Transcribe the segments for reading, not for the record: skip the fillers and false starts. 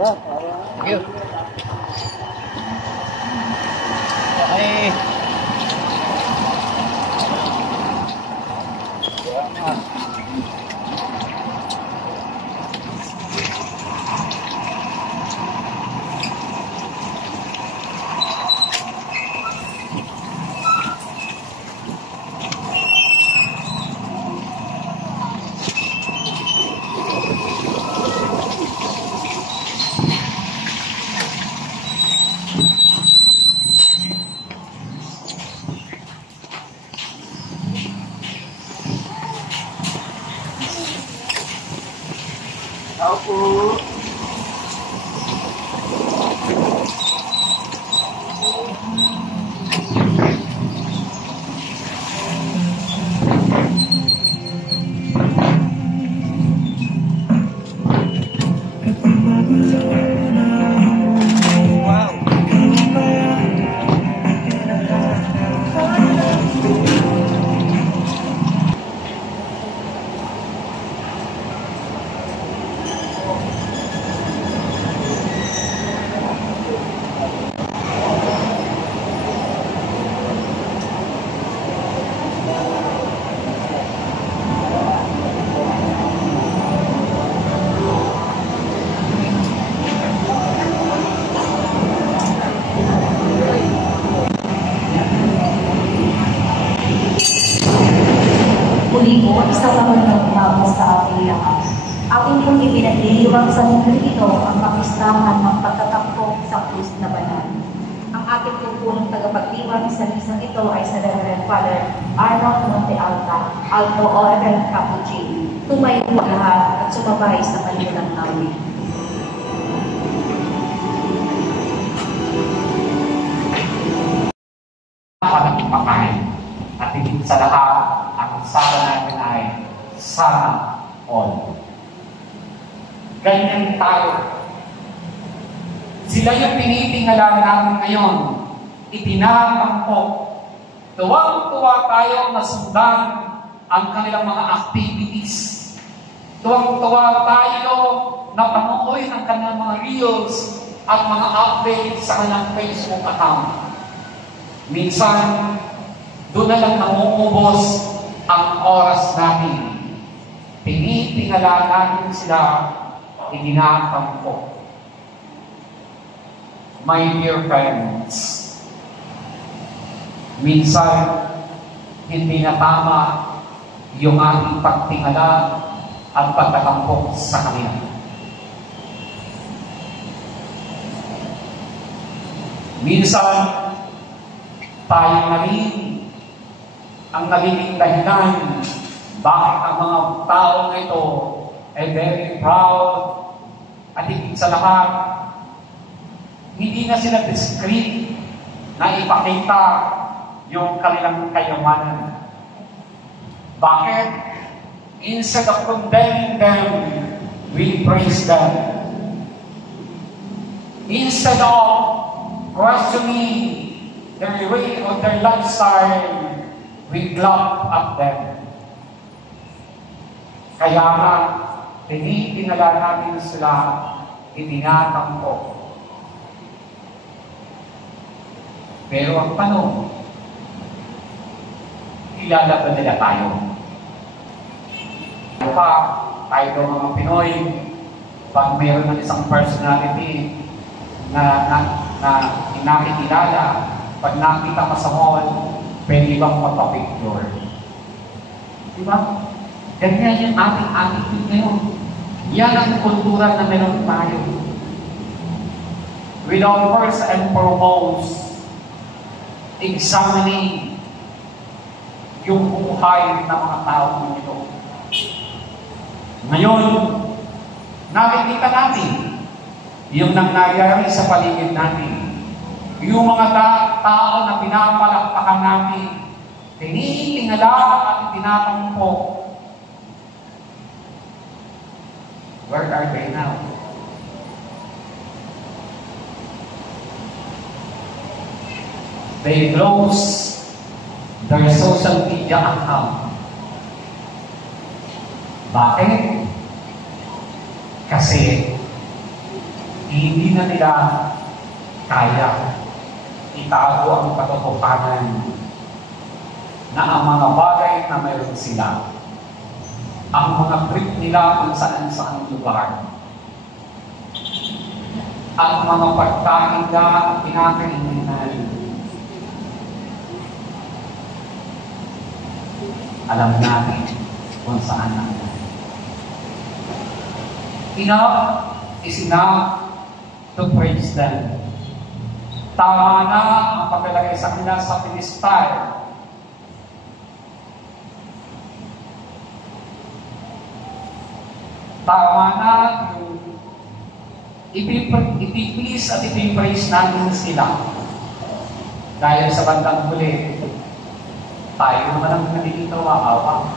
Thank you. Okay. Aku muli po, isang magandang umaga sa ating lahat. Ating pong ipinagdiriwang sa mundo ito ang kapistahan ng pagtatampok sa krus na banal. Ang ating punong tagapagdiwang sa misang ito ay sa Reverend Father Arnold Monte Alta, Alto Oren Capuchin. Tumayo po lahat at sumabay sa kanilang namin. At higit sa lahat, ang sala natin ay sana all. Ganyan tayo. Sila yung tinitingala namin ngayon. Itinatampok. Tuwang-tuwa tayo na sundan ang kanilang mga activities. Tuwang-tuwa tayo na panoorin ang kanilang mga reels at mga updates sa kanilang Facebook account. Minsan, doon na lang namumubos ang oras natin. Tinitingala natin sila, itinatampo. My dear friends, minsan hindi na tama yung ating pagtingala at pagtatampok sa kanila. Minsan, tayo na rin ang nagiging dahilan bakit ang mga taong ito ay very proud at higit sa lahat, hindi na sila discreet na ipakita yung kanilang kayamanan. Bakit? Instead of condemning them, we praise them. Instead of questioning their way of their lifestyle, we glop at them. Kaya nga, tinitingala natin sila, itinatampo. Pero ang tanong, kilala ba nila tayo? Tayo daw mga Pinoy, pag mayroon ng isang personality na nakikilala, pag nakita ka sa mall, pwede bang magpa-picture? Diba? Ganyan yung ating attitude ngayon. Yan ang kultura na meron tayo. Without first and foremost, examining yung buhay ng mga tao nito. Ngayon, nakikita natin yung nangyayari sa paligid natin. Yung mga tao na pinapalakpakan natin, tinitingala at tinatampo. Where are they now? They close their social media account. Bakit? Kasi hindi na nila kaya itago ang katotohanan na ang mga bagay na mayroon sila, ang mga trip nila kung saan-saan lugar, ang mga pagkain na kinakainan, alam natin kung saan na. Enough is enough to praise them. Tama na ang paglalagay sa kanila sa pedestal. Tama na yung ipiplease at ipipraise natin sila. Dahil sa bandang huli, tayo naman ang nandito maawa.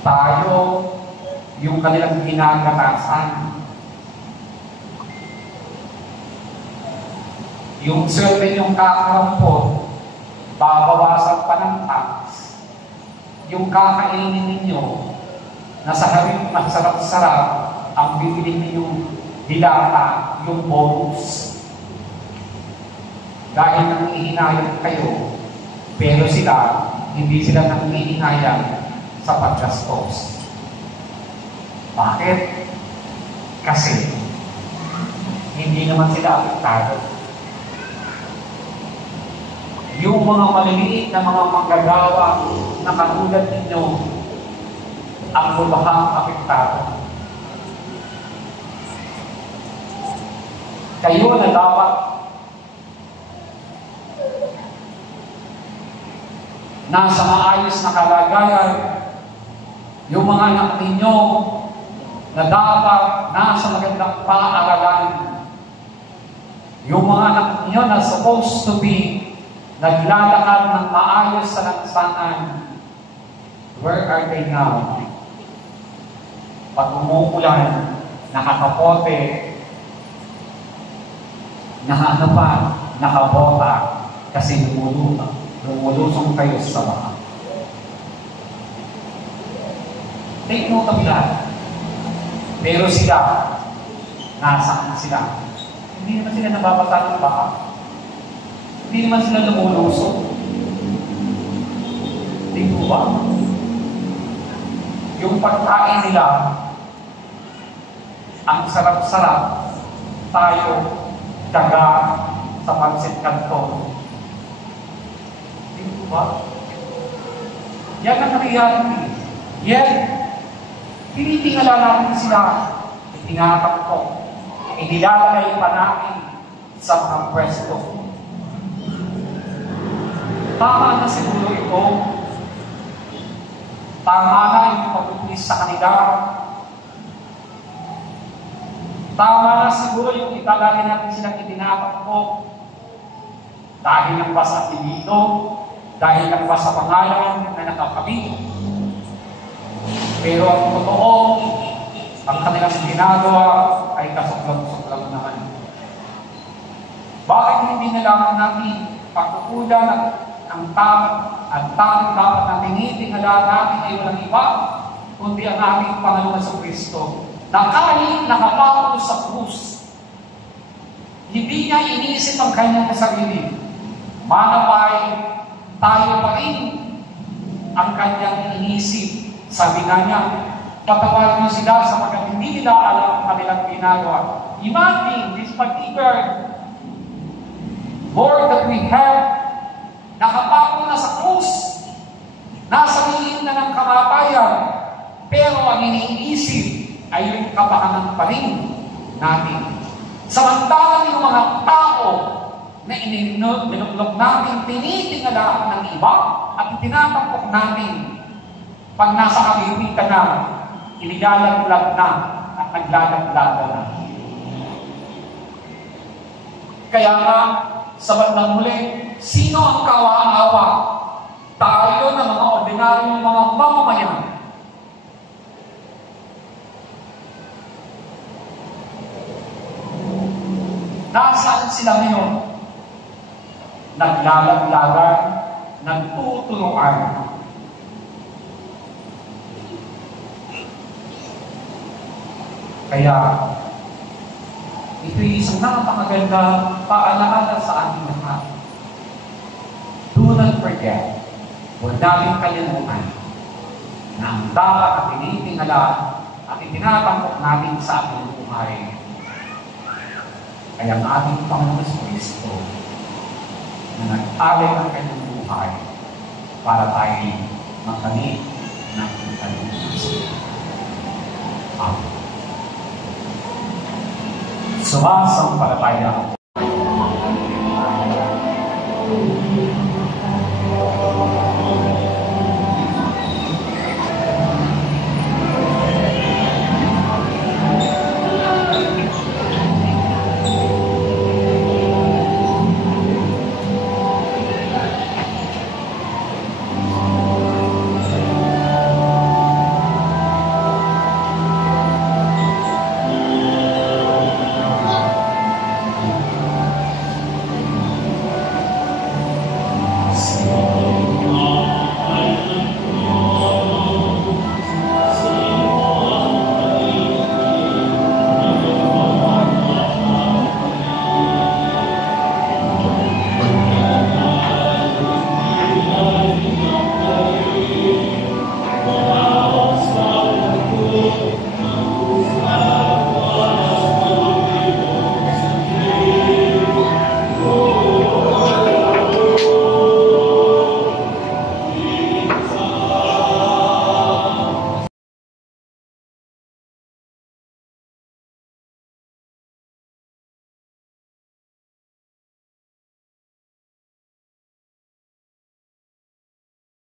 Tayo yung kanilang ginagatasan. Yung swerte yung kakarampot, babawasan pa ng tax. Yung kakainin ninyo, nasa harip na sarap-sarap, ang bibili ninyong dilata, yung bonus. Dahil nangihinayang kayo, pero sila, hindi sila nangihinayang sa paggastos. Bakit? Kasi hindi naman sila apektado. Yung mga maliliit na mga manggagawa na katulad ninyo, ang lubhang apektado. Kayo na dapat nasa maayos na kalagayan, yung mga anak ninyo na dapat nasa magandang paaralan, yung mga anak ninyo na supposed to be naglalakad ng maayos sa lansangan, where are they now? Pag umuulan, nakakapote, nakabota, kasi lumulusong kayo sa baka. Take note of that. Pero sila, nasaan sila? Hindi naman sila nababasa ng baka. Hindi naman sila lumulusong. Hindi po ba? Yung pagkain nila, ang sarap-sarap, tayo, daga sa pansit kanton. Hindi po ba? Yan ang reality. Yan. Tinitingala natin sila. Itingatang ko. Inilalagay pa natin sa mga pwesto. Tama na siguro ito. Tama na yung pag-uplis sa kanila. Tama na siguro yung italagay natin silang itinapak ko. Dahil lang ba sa apelido, dahil lang ba sa pangalan na nakakabit. Pero ang totoo, ang kanilang ginagawa ay kasuklam-suklam naman. Bakit hindi na lang natin pagkukulan ang tamang dapat na tinitingala natin ay walang iba, kundi ang ating Panginoon sa Kristo, na kahit nakapako sa krus, hindi niya iniisip ang kanyang sarili. Manapay, tayo pa rin ang kanyang iniisip. Sabi nga niya, patawarin niyo sila sapagkat hindi nila alam ang kanilang ginagawa. Imagine this particular Lord that we have, nakapako na sa krus, nasa liin na ng kamatayan, pero ang iniisip ay yung kapahanan pa rin natin. Samantalang yung mga tao na ininulog natin, tinitingala ng iba at tinatampok natin. Pag nasa kalipitan na, inilalaglag na at naglalaglaga na. Kaya nga, sa bandang huli, sino ang kawa-awa? Tayo na mga ordinaryong mga mamamayan. Nasaan sila ngayon? Naglalaglagan, nagtuturuan. Kaya, Ito'y isang napakaganda paalaala sa ating lahat. Do not forget, huwag namin kalimutan na ang dapat at tinitingala at itinatampok natin sa ating buhay ay ang ating Panginoon Kristo na nag-alay ng kanyang buhay para tayo magkamit ng kaligtasan. Amen. Sumasampalataya ako